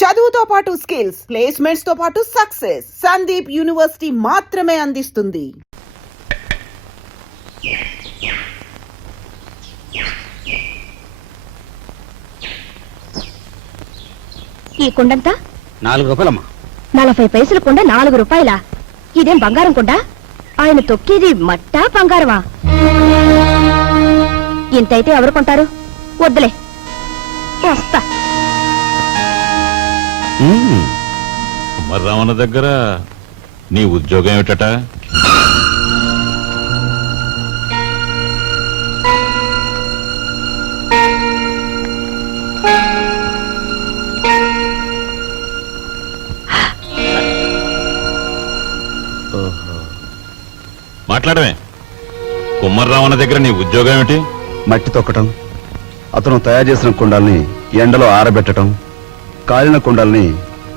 చదువుతో పాటు skills, placements తో పాటు సక్సెస్ సందీప్ యూనివర్సిటీ మాత్రమే అందిస్తుంది. ఈ కుండంతా 4 రూపాయలమ్మా. 40 పైసల కుండ 4 రూపాయలా? ఇదేం బంగారం కుండ? ఆయన తొక్కేది మట్టా బంగారమా? ఇంతైతే ఎవరు కొంటారు? వద్దులే, వస్తా. కుమారరామన్న దగ్గర నీ ఉద్యోగం ఏమిటట? మాట్లాడమే. కుమారరామన్న దగ్గర నీ ఉద్యోగం ఏమిటి? మట్టి తొక్కటం, అతను తయారు చేసిన కుండాల్ని ఎండలో ఆరబెట్టడం, కాలిన కుండాల్ని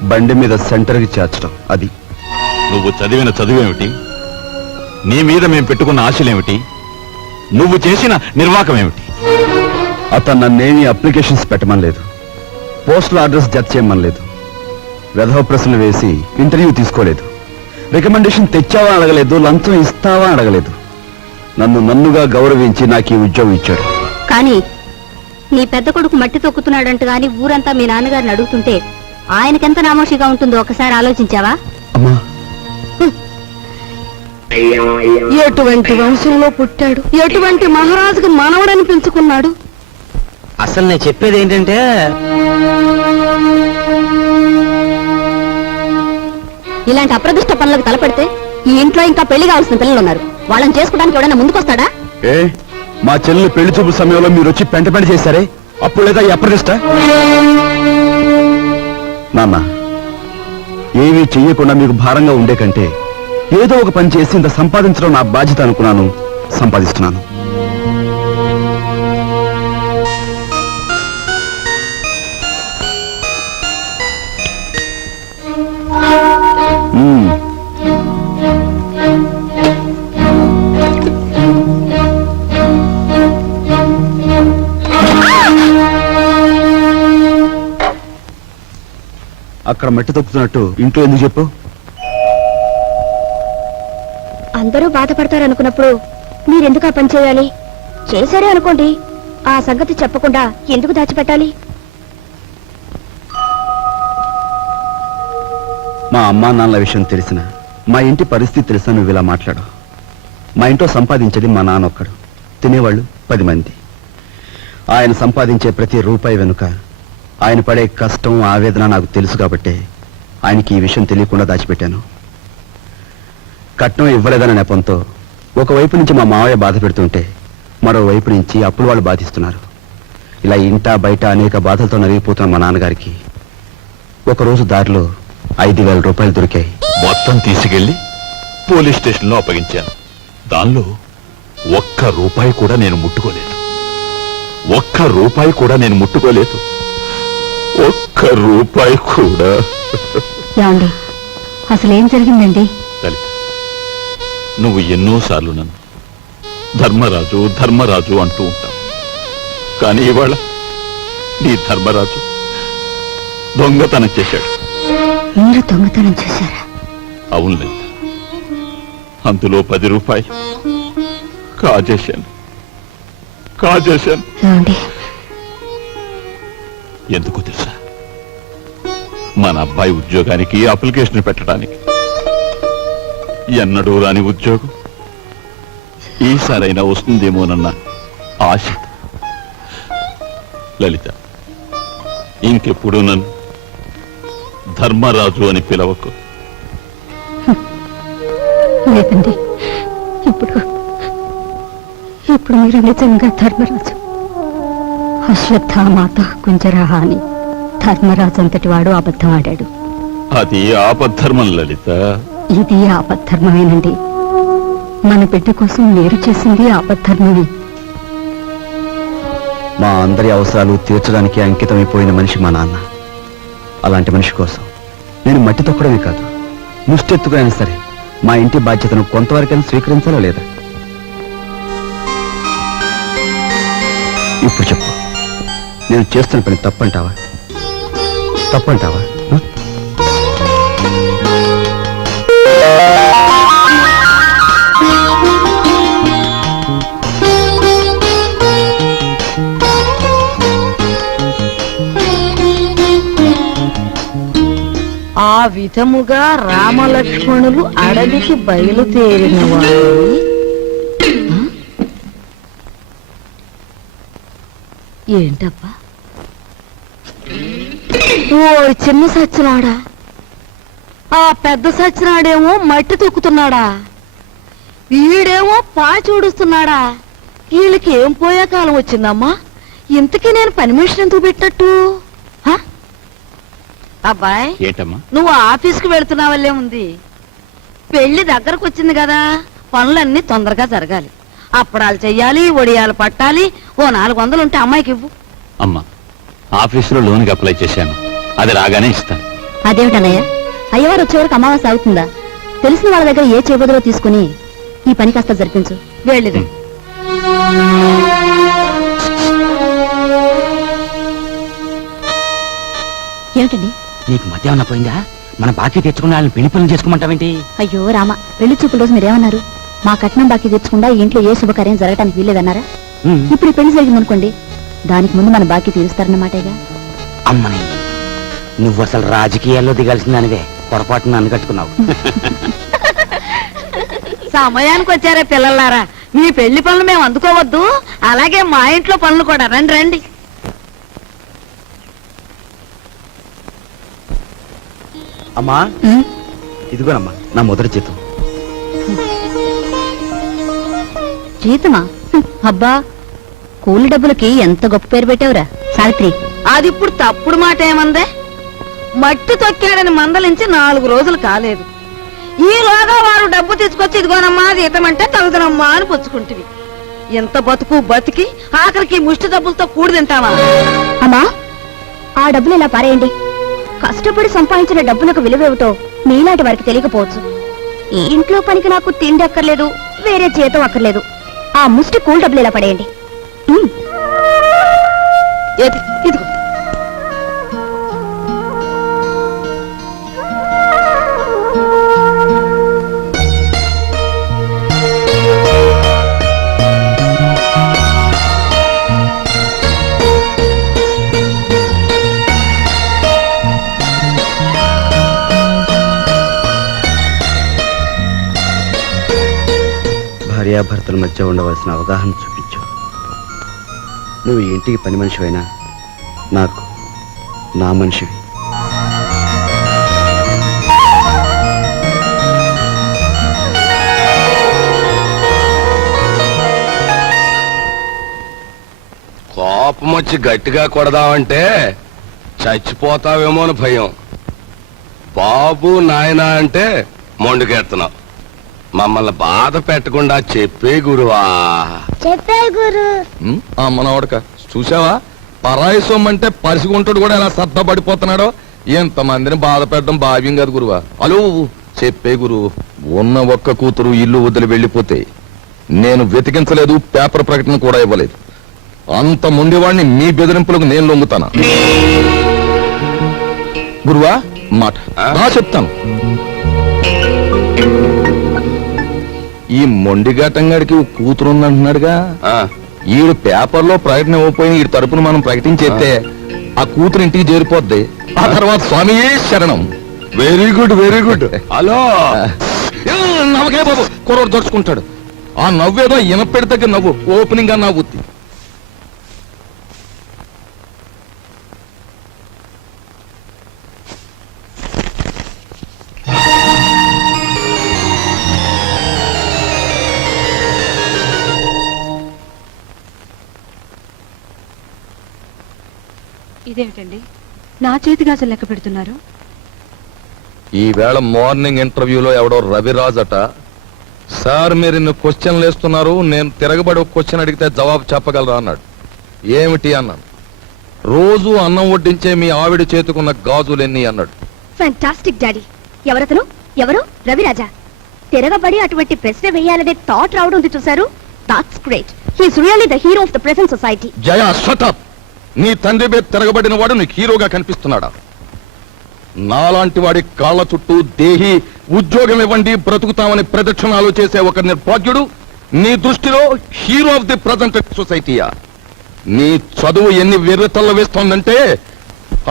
బండి మీద సెంటర్కి చేర్చడం. అది నువ్వు చదివిన చదువేమిటి? నీ మీద మేము పెట్టుకున్న ఆశలేమిటి? నువ్వు చేసిన నిర్వాకం ఏమిటి? అతను నన్నేమీ అప్లికేషన్స్ పెట్టమని లేదు, పోస్టల్ అడ్రస్ జత చేయమని లేదు, వెధవ ప్రశ్నలు వేసి ఇంటర్వ్యూ తీసుకోలేదు, రికమెండేషన్ తెచ్చావా అడగలేదు, లంచం ఇస్తావా అడగలేదు. నన్నుగా గౌరవించి నాకు ఈ ఉద్యోగం ఇచ్చాడు. కానీ నీ పెద్ద కొడుకు మట్టి తొక్కుతున్నాడంట గాని ఊరంతా మీ నాన్నగారిని అడుగుతుంటే ఆయనకెంత నామోషిగా ఉంటుందో ఒకసారి ఆలోచించావా? అమ్మా, ఎటువంటి వంశంలో పుట్టాడు, ఎటువంటి మహారాజుకు మనవడని పెంచుకున్నాడు. అసలు నేను చెప్పేది ఏంటంటే, ఇలాంటి అప్రదిష్ట పనులకు తలపెడితే ఈ ఇంట్లో ఇంకా పెళ్లి కావాల్సిన పిల్లలు ఉన్నారు. వాళ్ళని చేసుకోవడానికి ఎవడైనా ముందుకొస్తాడా? ఏ మా చెల్లి పెళ్లి చూపు సమయంలో మీరు వచ్చి పెంట చేశారే, అప్పుడు లేదా ఈ అప్రదిష్ట? నాన్న, ఏమీ చెయ్యకుండా మీకు భారంగా ఉండే కంటే ఏదో ఒక పని చేసి ఇంత సంపాదించడం నా బాధ్యత అనుకున్నాను, సంపాదిస్తున్నాను. అక్కడ మట్టి తొక్కుతున్నట్టు ఇంట్లో ఎందుకు చెప్పు? అందరూ బాధపడతారనుకున్నప్పుడు మీరెందుకు ఆ పని చేయాలి? చేశారే అనుకోండి, ఆ సంగతి చెప్పకుండా ఎందుకు దాచిపెట్టాలి? మా అమ్మా నాన్నల విషయం తెలిసిన, మా ఇంటి పరిస్థితి తెలిసిన నువ్వు ఇలా మాట్లాడు. మా ఇంట్లో సంపాదించేది మా నాన్న ఒక్కడు, తినేవాళ్ళు 10 మంది. ఆయన సంపాదించే ప్రతి రూపాయి వెనుక ఆయన పడే కష్టం, ఆవేదన నాకు తెలుసు కాబట్టే ఆయనకి ఈ విషయం తెలియకుండా దాచిపెట్టాను. కట్నం ఇవ్వలేదన్న నెపంతో ఒకవైపు నుంచి మా మావయ్య బాధ పెడుతుంటే మరోవైపు నుంచి అప్పులు వాళ్ళు బాధిస్తున్నారు. ఇలా ఇంటా బయట అనేక బాధలతో నలిగిపోతున్న మా నాన్నగారికి ఒకరోజు దారిలో 5,000 రూపాయలు దొరికాయి. మొత్తం తీసుకెళ్లి పోలీస్ స్టేషన్లో అప్పగించాను. దానిలో ఒక్క రూపాయి కూడా నేను ముట్టుకోలేదు. ఒక్క రూపాయి కూడా నేను ముట్టుకోలేదు. ఒక్క రూపాయి కూడా. ఏమండి, అసలేం జరిగిందండి? లలిత, నువ్వు ఎన్నోసార్లు నన్ను ధర్మరాజు ధర్మరాజు అంటూ ఉంటావు. కానీ ఇవాళ నీ ధర్మరాజు దొంగతనం చేశాడు. మీరు దొంగతనం చేశారా? అవును లలిత, అందులో 10 రూపాయలు కాజేశాను. ఏమండి, ఎందుకు తెలుసా? మన అబ్బాయి ఉద్యోగానికి అప్లికేషన్ పెట్టడానికి. ఎన్నడూ రాని ఉద్యోగం ఈసారైనా వస్తుందేమోనన్న ఆశ. లలిత, ఇంకెప్పుడు నన్ను ధర్మరాజు అని పిలవకు. లేదండి, ఇప్పుడు మీరు నిజంగా ధర్మరాజు. అశ్వత్థామాత కుంజరహ అని ధర్మరాజు అంతటి వాడు అబద్ధం ఆడాడు. అది ఆపద్ధర్మం లలిత. ఇది ఆపద్ధర్మమేనండి. మన బిడ్డ కోసం మీరు చేసింది ఆపద్ధర్మమే. మా అందరి అవసరాలు తీర్చడానికి అంకితమైపోయిన మనిషి మా నాన్న. అలాంటి మనిషి కోసం నేను మట్టి తొక్కడమే కాదు, ముష్టెత్తుకునైనా సరే మా ఇంటి బాధ్యతను కొంతవరకైనా స్వీకరించాలా లేదా? ఇప్పుడు చెప్పు, నేను చేస్తున్న పని తప్పంటావా? తప్పంటావా? ఆ? ఆ విధముగా రామలక్ష్మణులు అడవికి బయలుదేరిన వారు ఏంటబ్బా? ఓ చిన్న సచ్చినాడా, ఆ పెద్ద సచ్చినాడేమో మట్టి తొక్కుతున్నాడా, వీడేమో పాచూడుస్తున్నాడా. వీళ్ళకి ఏం పోయే కాలం వచ్చిందమ్మా? ఇంతకీ నేను పని మనిషిని ఎందుకు పెట్టినట్టు? హ? అబ్బాయ్, ఏంటమ్మా? నువ్వు ఆఫీస్కి వెళుతున్నావల్లే ఉంది. పెళ్లి దగ్గరకు వచ్చింది కదా, పనులన్నీ తొందరగా జరగాలి. అప్పడాలు చెయ్యాలి, వడియాలు పట్టాలి. ఓ 400 ఉంటే అమ్మాయికి ఇవ్వు. అమ్మా, ఆఫీసులో లోన్కి అప్లై చేశాను, అది రాగానే ఇస్తాను. అదేమిటన్నయ్య, అయ్యవారు వచ్చే వరకు అమావాస్య అవుతుందా? తెలిసిన వాళ్ళ దగ్గర ఏ చేయబోదో తీసుకుని ఈ పని కాస్త జరిపించు. వెళ్ళిదు. ఏమిటండి? నీకు మధ్య ఏమన్నా పోయిందా? మన బాకీ తెచ్చుకున్న వాళ్ళని పెళ్లి పనులు చేసుకోమంటావేంటి? అయ్యో రామ, పెళ్లి చూపుల రోజు మీరేమన్నారు? మా కట్నం బాకీ తెచ్చకుండా ఈ ఇంట్లో ఏ శుభకార్యం జరగటానికి వీల్లేదన్నారా? ఇప్పుడు ఈ పెళ్లి జరిగిందనుకోండి, దానికి ముందు మన బాకీ తీరుస్తారన్నమాటేగా. అమ్మని, నువ్వు అసలు రాజకీయాల్లో దిగాల్సిందానివే, పొరపాటున నన్ను కట్టుకున్నావు. సమయానికి వచ్చారే పిల్లలారా, మీ పెళ్లి పనులు మేము అందుకోవద్దు. అలాగే మా ఇంట్లో పనులు కూడా. రండి రండి. అమ్మా, ఇదిగోనమ్మా నా మొదటి జీతం. జీతమా? అబ్బా, కూలి డబ్బులకి ఎంత గొప్ప పేరు పెట్టావురా సావిత్రి. అది ఇప్పుడు తప్పుడు మాట ఏమందే? మట్టి తొక్కాడని మందలించి 4 రోజులు కాలేదు. ఈలోగా వారు డబ్బు తీసుకొచ్చి ఇదిగోనమ్మా జీతం అంటే తగుదనమ్మా అని పుచ్చుకుంటివి. ఎంత బతుకు బతికి ఆఖరికి ముష్టి డబ్బులతో కూడి తింటావా? అమ్మా, ఆ డబ్బులు ఇలా పారేయండి. కష్టపడి సంపాదించిన డబ్బులకు విలువేమిటో మీలాంటి వారికి తెలియకపోవచ్చు. ఈ ఇంట్లో పనికి నాకు తిండి అక్కర్లేదు, వేరే జీతం అక్కర్లేదు. ఆ ముష్టి కూల్ డబ్బులు ఇలా పడేయండి. ఇదిగో. భార్యాభర్తల మధ్య ఉండవలసిన అవగాహన చూపించు. నువ్వు ఈ ఇంటికి పని మనిషివైనా నాకు నా మనిషివి. కోపం వచ్చి గట్టిగా కొడదామంటే చచ్చిపోతావేమో అని భయం. బాబు నాయనా అంటే మొండుకెడుతున్నావు. మమ్మల్ని బాధ పెట్టకుండా చెప్పే గురువా. చెప్పే గురు. మనవడక చూసావా, పరాయి సొమ్మంటే పరిసిగుంటాడు కూడా ఎలా సత్తపడిపోతున్నాడో. ఎంతమందిని బాధ పెట్టడం భావ్యం కాదు గురువా. అలో చెప్పే గురు, ఉన్న ఒక్క కూతురు ఇల్లు వదిలి వెళ్ళిపోతే నేను వెతికించలేదు, పేపర్ ప్రకటన కూడా ఇవ్వలేదు. అంత ముందేవాడిని మీ బెదిరింపులకు నేను లొంగుతానా? గురువా మాట నా చెప్తాను. ఈ మొండిఘాటంగాడికి కూతురుందంటున్నాడుగా, ఈడు పేపర్లో ప్రకటన ఇవ్వకపోయిన ఈ తరపున మనం ప్రకటించేస్తే ఆ కూతురు ఇంటికి చేరిపోద్ది. ఆ తర్వాత స్వామియే శరణం. Very good very good. Hello నవ్వకే బాబు, కుర్రోడు దొరుచుకుంటాడు. ఆ నవ్వేదో ఇనపెడి దగ్గర నవ్వు, ఓపెనింగ్ గా నవ్వుద్ది. ఇదేమిటండి, నా చేతి గాజులు లెక్క పెడుతున్నారు? ఈవేళ మార్నింగ్ ఇంటర్వ్యూలో ఎవడో రవిరాజ్ అట, సార్ మీరు ఇన్ని క్వశ్చన్లు వేస్తున్నారు, నేను తిరగబడి ఒక క్వశ్చన్ అడిగితే జవాబు చెప్పగలరా అన్నాడు. ఏమిటి అన్నాను. రోజు అన్నం వడ్డించే మీ ఆవిడ చేతుకున్న గాజులెన్ని అన్నాడు. Fantastic daddy. ఎవరతను? ఎవరు? రవిరాజా. తిరగబడి అటువంటి ప్రశ్న వేయాలనే థాట్ రావడం ఉంది చూసారు. That's great. He's really the hero of the present society. Jaya shut up. నీ తండ్రి మీద తిరగబడిన వాడు నీకు హీరోగా కనిపిస్తున్నాడా? నాలాంటి వాడి కాళ్ళ చుట్టూ దేహి ఉద్యోగం ఇవ్వండి బ్రతుకుతామని ప్రదక్షిణాలు చేసే ఒక నిర్భాగ్యుడు నీ దృష్టిలో హీరో ఆఫ్ ది ప్రజెంట్ సొసైటీయా? నీ చదువు ఎన్ని వెర్రెతల్లో వేస్తోందంటే,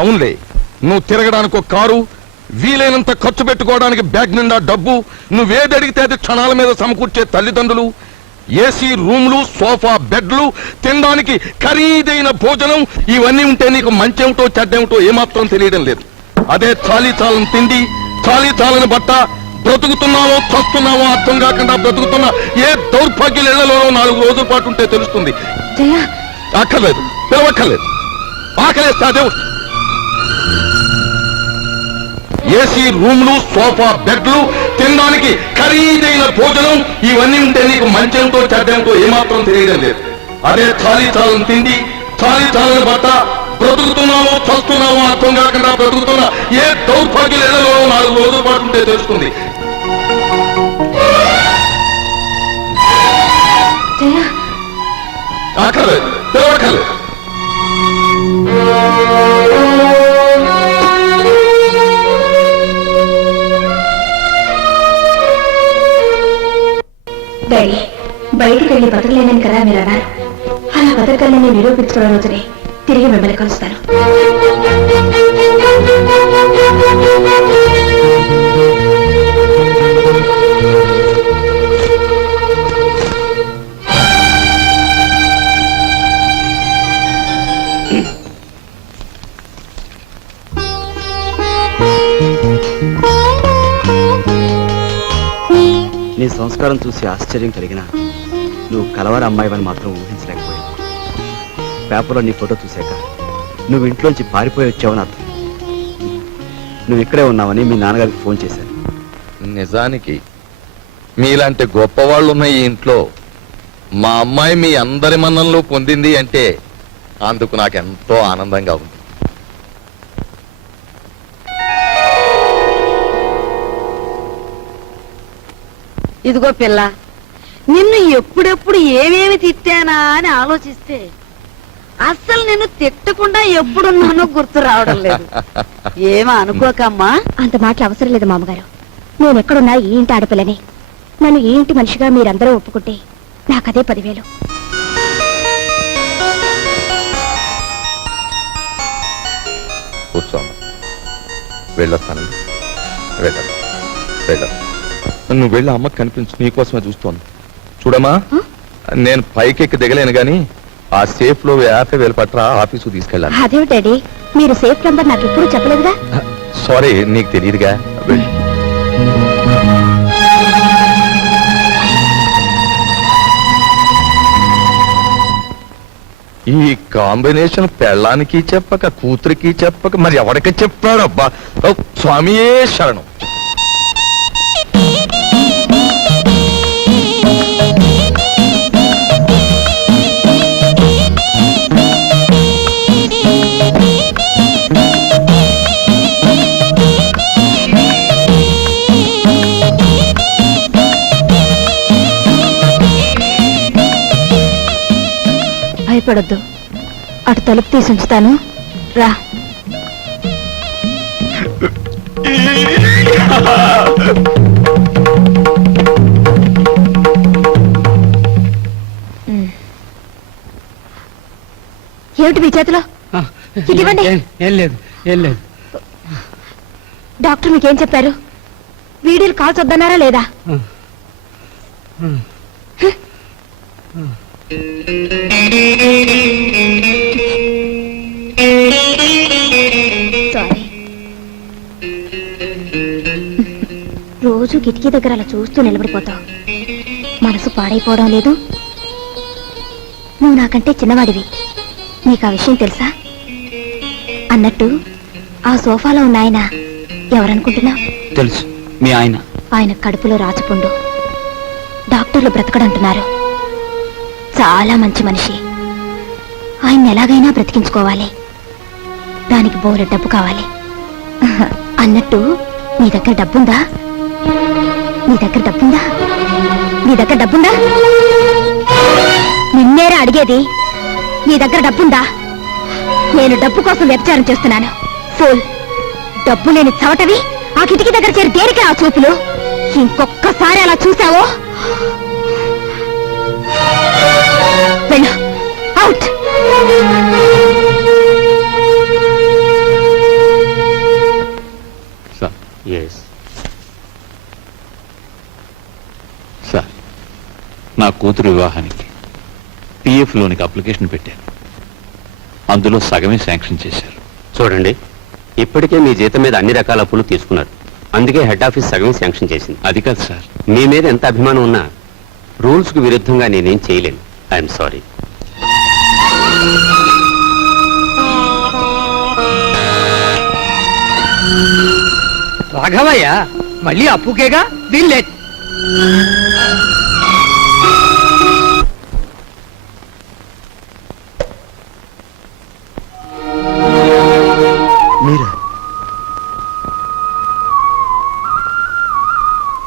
అవునులే, నువ్వు తిరగడానికి ఒక కారు, వీలైనంత ఖర్చు పెట్టుకోవడానికి బ్యాగ్ నిండా డబ్బు, నువ్వేది అడిగితే అది క్షణాల మీద సమకూర్చే తల్లిదండ్రులు, ఏసీ రూమ్లు, సోఫా బెడ్లు, తినడానికి ఖరీదైన భోజనం, ఇవన్నీ ఉంటే నీకు మంచేమిటో చెడ్డేమిటో ఏమాత్రం తెలియడం లేదు. అదే చాలీ చాలని తిండి, చాలీ చాలని బట్ట, బ్రతుకుతున్నావో చస్తున్నావో అర్థం కాకుండా బ్రతుకుతున్న ఏ దౌర్భాగ్యులలో 4 రోజుల పాటు ఉంటే తెలుస్తుంది. అక్కర్లేదు, పిలవక్కర్లేదు. ఆకలేస్తే అదే వస్తుంది. ఏసీ రూమ్లు, సోఫా బెడ్లు, తినడానికి ఖరీదైన భోజనం, ఇవన్నీ ఉంటే నీకు మంచేమిటో చెడ్డేమిటో ఏమాత్రం తెలియడం లేదు. అదే చాలీ చాలని తిండి, చాలీ చాలని బట్ట, బ్రతుకుతున్నావో చస్తున్నావో అర్థం కాకుండా బ్రతుకుతున్న ఏ దౌర్భాగ్యులలో 4 రోజుల పాటు ఉంటే తెలుస్తుంది. అక్కర్లేదు, పిలవక్కర్లేదు. డాడీ, బయటికి వెళ్ళి బతకలేనని కదా మీరు అన్నారు. అలా బతకలేని నిరూపించుకోవడం రోజునే తిరిగి మిమ్మల్ని కలుస్తాను. నీ సంస్కారం చూసి ఆశ్చర్యం కలిగినా నువ్వు కలవర అమ్మాయివని మాత్రం ఊహించలేకపోయావు. పేపర్లో నీ ఫోటో చూశాక నువ్వు ఇంట్లోంచి పారిపోయి వచ్చావని అర్థం. నువ్వు ఇక్కడే ఉన్నావని మీ నాన్నగారికి ఫోన్ చేశాను. నిజానికి మీలాంటి గొప్పవాళ్ళు ఉన్న ఈ ఇంట్లో మా అమ్మాయి మీ అందరి మన్ననలు పొందింది అంటే అందుకు నాకెంతో ఆనందంగా ఉంది. ఇదిగో పిల్ల, నిన్ను ఎప్పుడెప్పుడు ఏమేమి తిట్టానా అని ఆలోచిస్తే అస్సలు నిన్ను తిట్టకుండా ఎప్పుడున్నానో గుర్తు రావడం లేదు. ఏమో అనుకోకమ్మా. అంత మాటలు అవసరం లేదు మామగారు. నేను ఎక్కడున్నా ఈ ఇంటి ఆడపిల్లని. నన్ను ఈ ఇంటి మనిషిగా మీరందరూ ఒప్పుకుంటే నాకదే 10,000. కూర్చోమ్మా, వెళ్ళొస్తానండి. వెళ్ళాలి, వెళ్ళాలి. నువ్వు వెళ్ళి అమ్మకి కనిపించు, నీకోసమే చూస్తోంది. చూడమ్మా, నేను పైకెక్కి దిగలేను గాని ఆ సేఫ్ లో 50,000 పట్రా ఆఫీసు తీసుకెళ్ళాలి. అదే డాడీ, మీరు సేఫ్ నంబర్ నాకు ఎప్పుడు చెప్పలేదుగా. సారీ, నీకు తెలియదుగా. వెళ్ళి ఈ కాంబినేషన్ పెళ్ళానికి చెప్పక కూతురికి చెప్పక మరి ఎవరికి చెప్పాడు? అబ్బా, స్వామియే శరణం. భయపడొద్దు, అటు తలుపు తీసి ఉంచుతాను, రా. ఏమిటి మీ చేతిలో? ఇవ్వండి. ఏం లేదు, ఏం లేదు. డాక్టర్ మీకేం చెప్పారు? వీడియోలు కాల్స్ వద్దన్నారా లేదా? సారీ. రోజు కిటికీ దగ్గర అలా చూస్తూ నిలబడిపోతావు. మనసు పాడైపోవడం లేదు. నువ్వు నాకంటే చిన్నవాడివి, నీకు ఆ విషయం తెలుసా? అన్నట్టు ఆ సోఫాలో ఉన్న ఆయన ఎవరనుకుంటున్నావు? తెలుసు, మీ ఆయన. ఆయన కడుపులో రాచపుండు. డాక్టర్లు బ్రతకడంటున్నారు. చాలా మంచి మనిషి. ఆయన ఎలాగైనా బ్రతికించుకోవాలి. దానికి బోలె డబ్బు కావాలి. అన్నట్టు నీ దగ్గర డబ్బుందా? నీ దగ్గర డబ్బుందా? నీ దగ్గర డబ్బుందా? నిన్నేరా అడిగేది. నీ దగ్గర డబ్బుందా? నేను డబ్బు కోసం వ్యభిచారం చేస్తున్నాను. ఫూల్. డబ్బు లేని చవటవి ఆ కిటికీ దగ్గర చేరి దేనికే ఆ చూపులు? ఇంకొక్కసారి అలా చూసావో వెళ్ళు, అవుట్. Sir yes. సార్, నా కూతురు వివాహానికి పిఎఫ్ లోనికి అప్లికేషన్ పెట్టాను. అందులో సగమే శాంక్షన్ చేశారు. చూడండి, ఇప్పటికే మీ జీతం మీద అన్ని రకాల అప్పులు తీసుకున్నారు. అందుకే హెడ్ ఆఫీస్ సగం శాంక్షన్ చేసింది. అది కాదు సార్. మీ మీద ఎంత అభిమానం ఉన్నా రూల్స్ కు విరుద్ధంగా నేనేం చేయలేను. I'm sorry. రాఘవయ్య మళ్ళీ అప్పుకేగా వీళ్ళే. మీరా?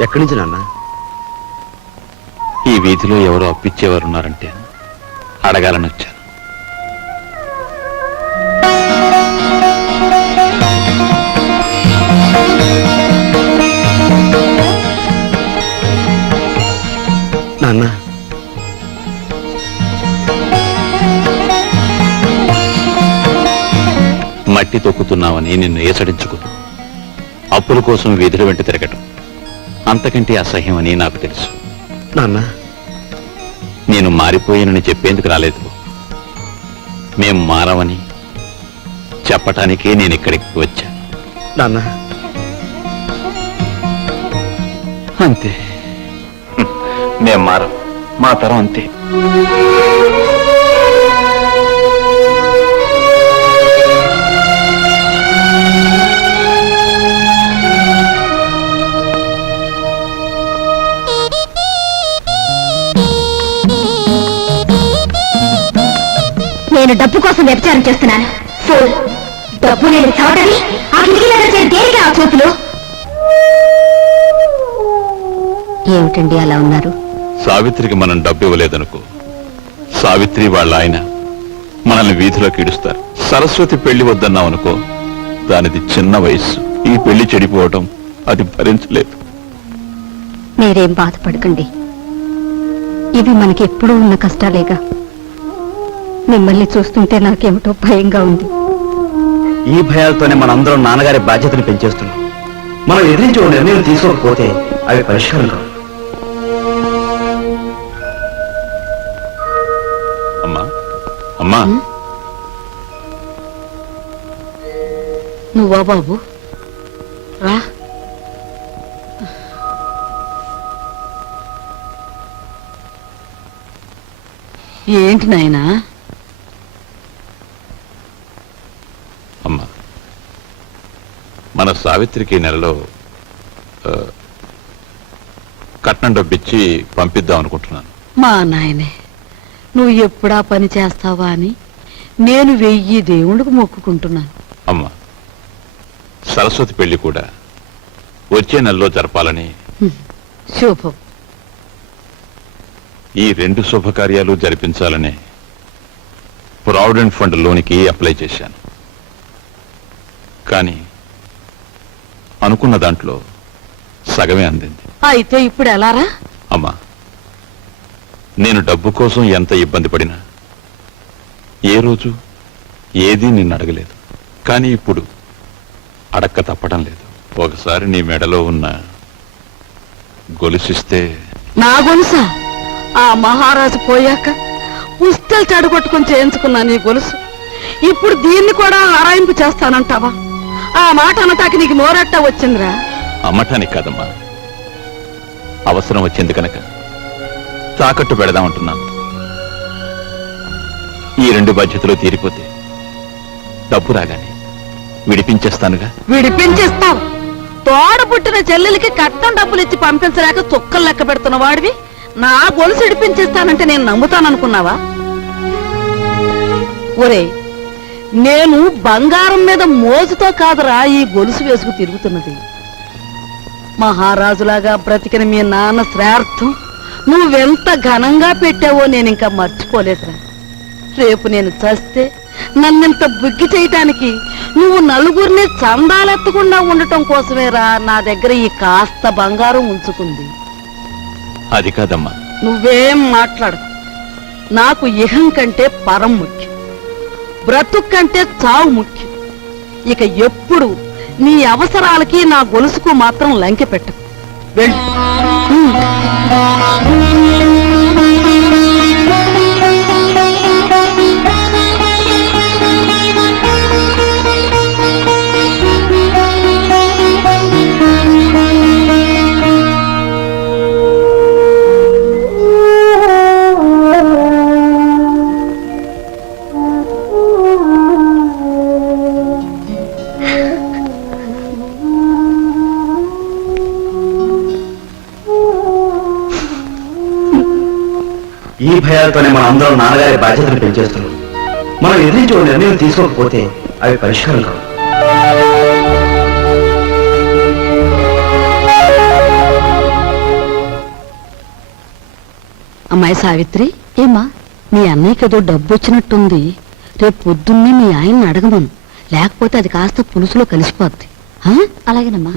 ఎక్కడి నుంచి నాన్న? ఈ వీధిలో ఎవరో అప్పిచ్చేవారు ఉన్నారంటే అడగాలని వచ్చాను. నాన్న, మట్టి తొక్కుతున్నావని నిన్ను ఏసడించుకుని అప్పుల కోసం వీధుల వెంట తిరగటం అంతకంటే అసహ్యమని నాకు తెలుసు. నాన్న, నేను మారిపోయానని చెప్పేందుకు రాలేదు. మేం మారవని చెప్పటానికే నేను ఇక్కడికి వచ్చాను. నాన్న, అంతే. మేం మారం, మా తరం అంతే. నేను డబ్బు కోసం వ్యభిచారం చేస్తున్నాను. ఫూల్. డబ్బు లేని చవటవి ఆ కిటికీ దగ్గర చేరి దేనికే ఆ చూపులు? ఏమిటండి అలా ఉన్నారు? సావిత్రికి మనం డబ్బు ఇవ్వలేదనుకో, సావిత్రి వాళ్ళ ఆయన మనల్ని వీధిలోకి ఈడుస్తారు. సరస్వతి పెళ్లి వద్దన్నాం అనుకో, దానిది చిన్న వయస్సు. ఈ పెళ్లి చెడిపోవటం అది భరించలేదు. మీరేం బాధపడకండి, ఇవి మనకి ఎప్పుడూ ఉన్న కష్టాలేగా. మిమ్మల్ని చూస్తుంటే నాకేమిటో భయంగా ఉంది. ఈ భయాలతోనే మనందరం నాన్నగారి బాధ్యతను పెంచేస్తున్నాం. మనం ఎదిరించి ఓ నిర్ణయం తీసుకోకపోతే అవి పరిష్కారం కావు. అమ్మా, అమ్మా, నువ్వా బాబు? రా. ఏంటి నాయనా? అమ్మా, మన సావిత్రికి నెలలో కట్నం డబ్బిచ్చి పంపిద్దాం అనుకుంటున్నాను. మా నాయనే, నువ్వు ఎప్పుడా పని చేస్తావా అని నేను 1000 దేవుడికి మొక్కుకుంటున్నాను. అమ్మా, సరస్వతి పెళ్లి కూడా వచ్చే నెలలో జరపాలని. శుభం. ఈ 2 శుభకార్యాలు జరిపించాలని ప్రావిడెంట్ ఫండ్ లోనికి అప్లై చేశాను. కానీ అనుకున్న దాంట్లో సగమే అందింది. అయితే ఇప్పుడు ఎలారా? అమ్మా, నేను డబ్బు కోసం ఎంత ఇబ్బంది పడినా ఏ రోజు ఏదీ నిన్ను అడగలేదు. కానీ ఇప్పుడు అడక్క తప్పడం లేదు. ఒకసారి నీ మెడలో ఉన్న గొలుసిస్తే. నా గొలుసా? ఆ మహారాజు పోయాక పుస్తలు చెడగొట్టుకుని చేయించుకున్నా నీ గొలుసు. ఇప్పుడు దీన్ని కూడా ఆరాయింపు చేస్తానంటావా? ఆ మాట అనటానికి నీకు నోరట్టా వచ్చిందిరా? అమ్మటానికి కాదమ్మా, అవసరం వచ్చింది కనుక తాకట్టు పెడదామంటున్నాను. ఈ 2 బాధ్యతలు తీరిపోతే డబ్బు రాగానే విడిపించేస్తానుగా. విడిపించేస్తావు? తోడ పుట్టిన చెల్లెలకి కట్నం డబ్బులు ఇచ్చి పంపించలేక చుక్కలు లెక్క పెడుతున్న వాడివి నా గొలుసు విడిపించేస్తానంటే నేను నమ్ముతాననుకున్నావా? ఒరే, నేను బంగారం మీద మోజుతో కాదురా ఈ గొలుసు వేసుకు తిరుగుతున్నది. మహారాజులాగా బ్రతికిన మీ నాన్న శ్రార్థం నువ్వెంత ఘనంగా పెట్టావో నేను ఇంకా మర్చిపోలేదురా. రేపు నేను చస్తే నన్నింత బుగ్గి చేయటానికి నువ్వు నలుగురిని చందాలెత్తకుండా ఉండటం కోసమేరా నా దగ్గర ఈ కాస్త బంగారం ఉంచుకుంది. అది కాదమ్మా. నువ్వేం మాట్లాడు. నాకు ఇహం కంటే పరం ముఖ్యం, బ్రతుకు కంటే చావు ముఖ్యం. ఇక ఎప్పుడు నీ అవసరాలకి నా గొలుసుకు మాత్రం లంకె పెట్టకు. వెళ్ళు. ఈ భయాలతోనే మన అందరం నాన్నగారి బాధ్యతను పెంచేస్తున్నాం. మనం ఎదిరించి ఒక నిర్ణయం తీసుకోకపోతే అవి పరిష్కారం కావు. అమ్మాయి సావిత్రి, ఏమ్మా? మీ అన్నయ్యకి ఏదో డబ్బు వచ్చినట్టుంది. రేపు పొద్దున్నే మీ ఆయన్ని అడగమను, లేకపోతే అది కాస్త పులుసులో కలిసిపోద్ది. అలాగేనమ్మా.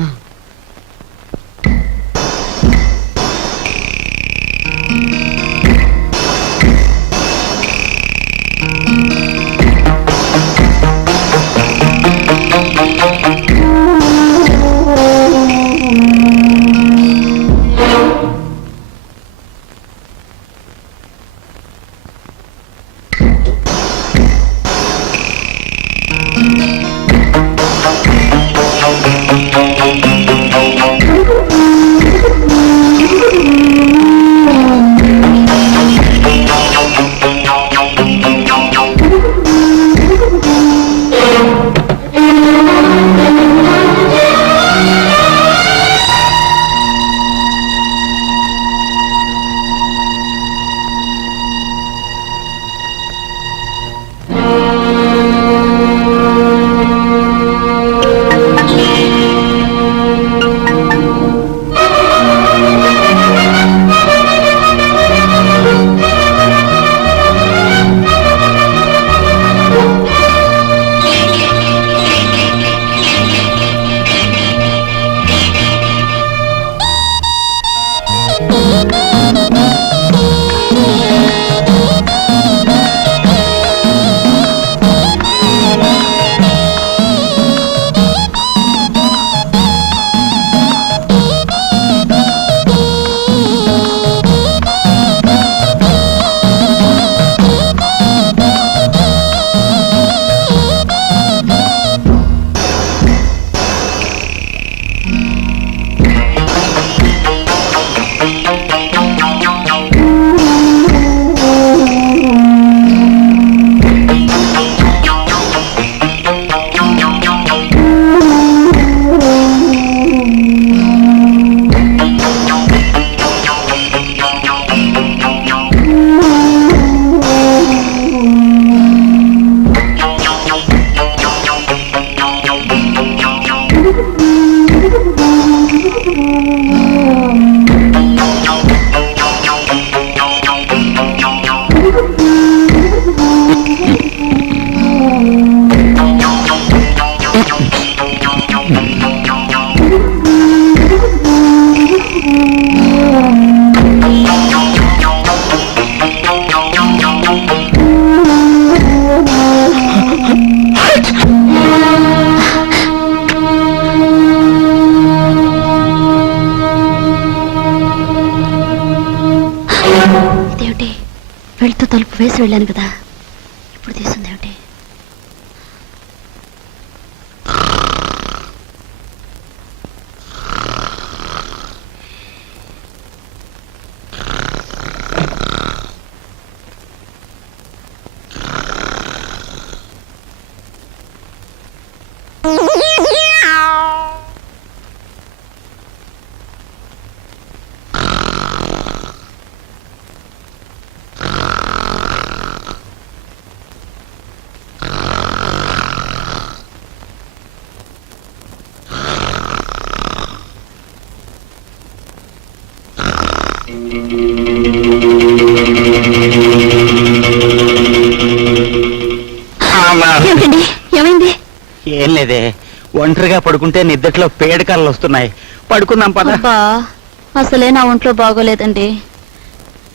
వెళ్తూ తలుపు వేసి వెళ్ళాను కదా, ఇప్పుడు తీస్తుంది ఏమిటి? లేదే, ఒంటరిగా పడుకుంటే నిద్దట్లో పేడకాలు వస్తున్నాయి. పడుకుందాం పద. అబ్బా అసలే నా ఒంట్లో బాగోలేదండి,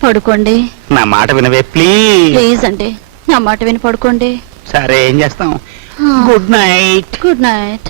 పడుకోండి. నా మాట వినవే ప్లీజ్. ప్లీజ్ అండి, నా మాట విని పడుకోండి. సరే ఏం చేస్తాం. Good night. Good night.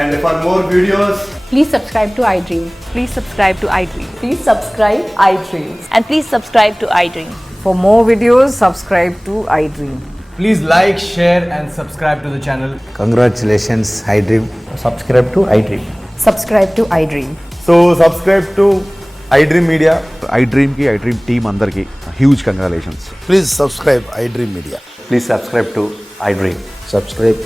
And for more videos, Please subscribe to iDream. Please subscribe to iDream. Please subscribe iDream. And please subscribe to iDream. For more videos, subscribe to iDream. Please like, share and subscribe to the channel. congratulations, iDream. Subscribe to iDream. Subscribe to iDream. So subscribe to iDream Media. iDream ki iDream team andarki huge congratulations. Please subscribe iDream Media. Please subscribe to iDream. Subscribe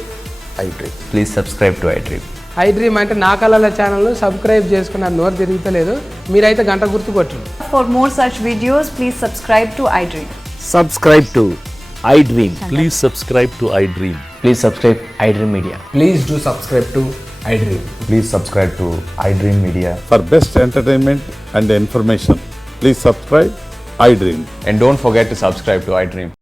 iDream. Please subscribe to iDream. iDream అంటే నా కళల channel subscribe చేసుకున్న నోరు తిరుగుతలేదు, మీరైతే గంట గుర్తు కొట్టండి. For more such videos, please subscribe to iDream. Subscribe to iDream. Please subscribe to iDream. Please subscribe iDream Media. Please do subscribe to iDream. Please subscribe to iDream Media. For best entertainment and information, please subscribe iDream. And don't forget to subscribe to iDream.